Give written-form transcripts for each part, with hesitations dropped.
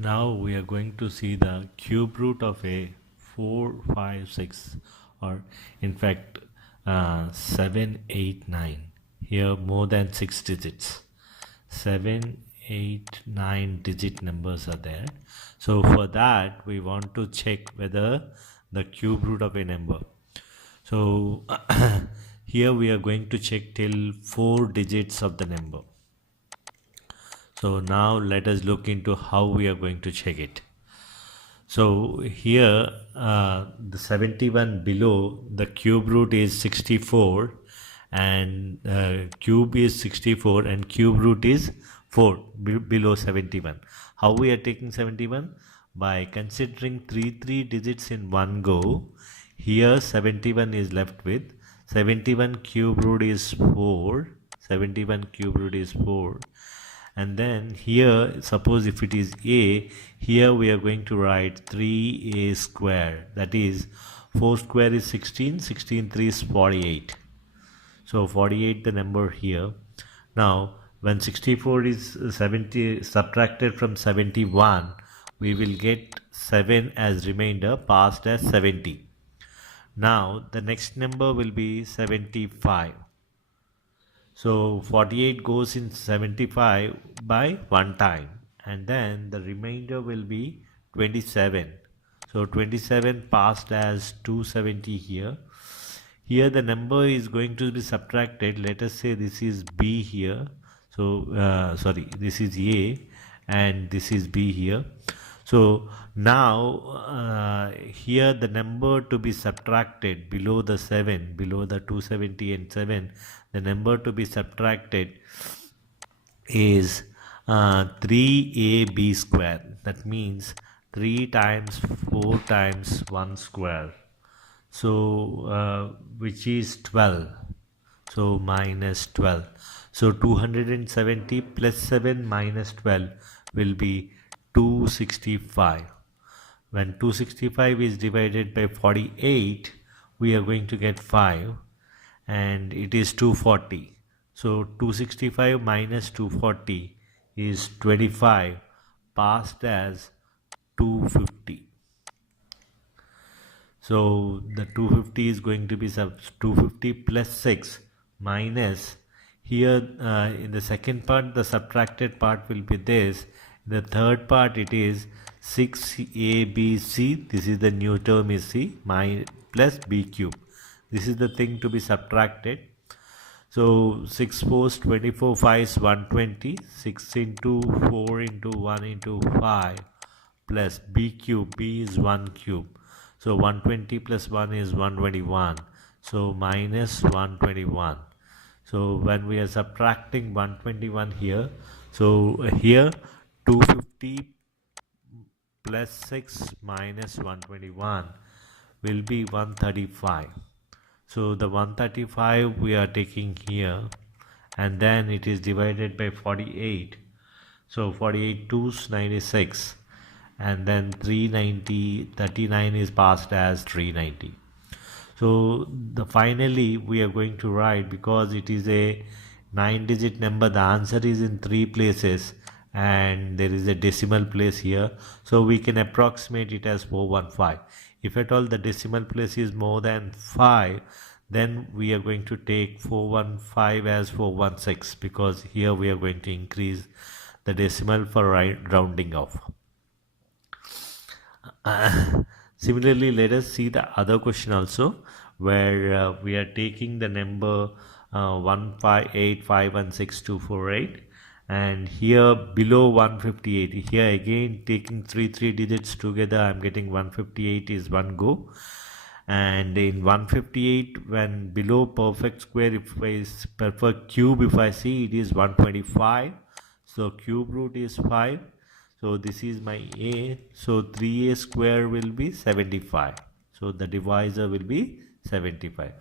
Now we are going to see the cube root of a 4, 5, 6, or in fact 7, 8, 9. Here more than 6 digits. 7, 8, 9 digit numbers are there. So for that we want to check whether the cube root of a number. So here we are going to check till 4 digits of the number. So now let us look into how we are going to check it. So here the 71 below, the cube root is 64 and cube is 64 and cube root is 4 below 71. How we are taking 71? By considering 3 digits in one go. Here 71 is left with 71 cube root is 4. 71 cube root is 4. And then here, suppose if it is a, here we are going to write 3a square, that is 4 square is 16, 16 3 is 48. So 48 the number here. Now when 64 is 70 subtracted from 71, we will get 7 as remainder passed as 70. Now the next number will be 75. So 48 goes in 75 by one time, and then the remainder will be 27. So 27 passed as 270 here. Here the number is going to be subtracted. Let us say this is B here. So this is A and this is B here. So now here the number to be subtracted below the 7, below the 270 and 7, the number to be subtracted is 3ab square. That means 3 times 4 times 1 square. So which is 12. So minus 12. So 270 plus 7 minus 12 will be 265. When 265 is divided by 48, we are going to get 5 and it is 240. So 265 minus 240 is 25 passed as 250. So the 250 is going to be 250 plus 6 minus here in the second part the subtracted part will be this. The third part it is 6abc, this is the new term is c, plus b cube. This is the thing to be subtracted. So 6 4s 24, 5 is 120, 6 into 4 into 1 into 5 plus b cube, b is 1 cube. So 120 plus 1 is 121. So minus 121. So when we are subtracting 121 here, so here 250 plus 6 minus 121 will be 135. So the 135 we are taking here and then it is divided by 48. So 48 2s 96 and then 39 is passed as 390. So finally we are going to write, because it is a 9-digit number, the answer is in 3 places and there is a decimal place here, so we can approximate it as 415. If at all the decimal place is more than 5, then we are going to take 415 as 416, because here we are going to increase the decimal for rounding off. Similarly, let us see the other question also, where we are taking the number 158516248, and here below 158, here again taking 3 digits together, I am getting 158 is one go. And in 158, when below perfect square, if I perfect cube, if I see, it is 125. So cube root is 5. So this is my a. So 3a square will be 75. So the divisor will be 75.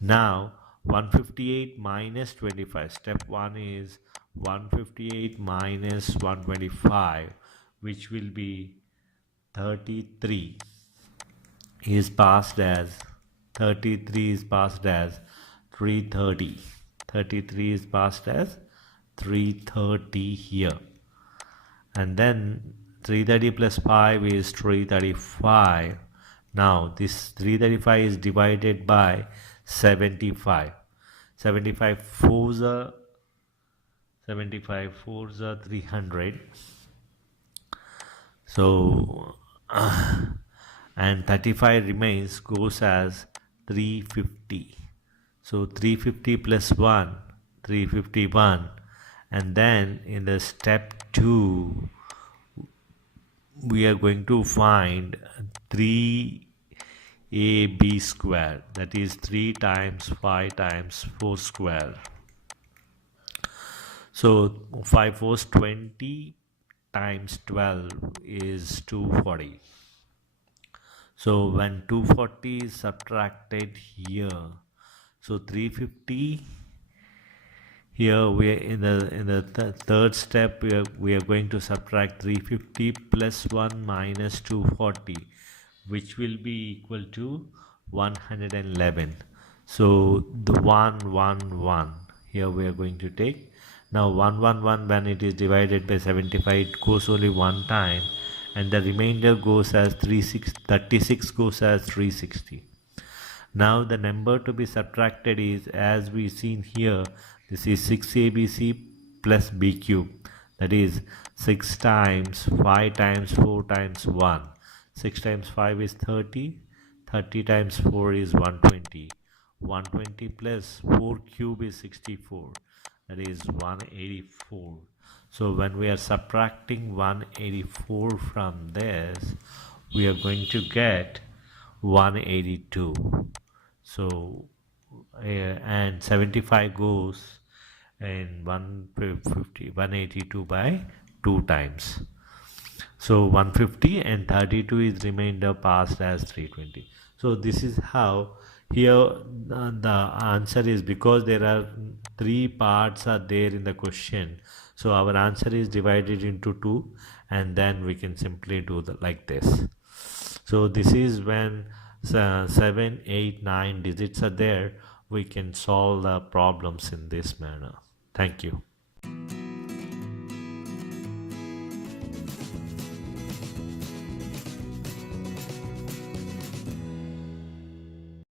Now 158 minus 25. Step 1 is 158 minus 125, which will be 33. Is passed as 33 is passed as 330. 33 is passed as 330 here. And then 330 plus 5 is 335. Now this 335 is divided by 75. 75 fours are 300. So and 35 remains, goes as 350. So 350 plus 1, 351. And then in the step 2 we are going to find 3ab square, that is 3 times 5 times 4 square. So 5 4 20 times 12 is 240. So when 240 is subtracted here, so 350, here we are in the third step, we are going to subtract 350 plus 1 minus 240, which will be equal to 111. So the 111 here we are going to take. Now 111, when it is divided by 75, it goes only one time, and the remainder goes as 36 goes as 360. Now the number to be subtracted is, as we seen here, this is 6abc plus b cube, that is 6 times 5 times 4 times 1. 6 times 5 is 30, 30 times 4 is 120, 120 plus 4 cube is 64, that is 184. So when we are subtracting 184 from this, we are going to get 182. So and 75 goes in 182 by 2 times. So 150 and 32 is remainder passed as 320. So this is how here the answer is, because there are 3 parts are there in the question. So our answer is divided into 2, and then we can simply do like this. So this is when 7, 8, 9 digits are there, we can solve the problems in this manner. Thank you.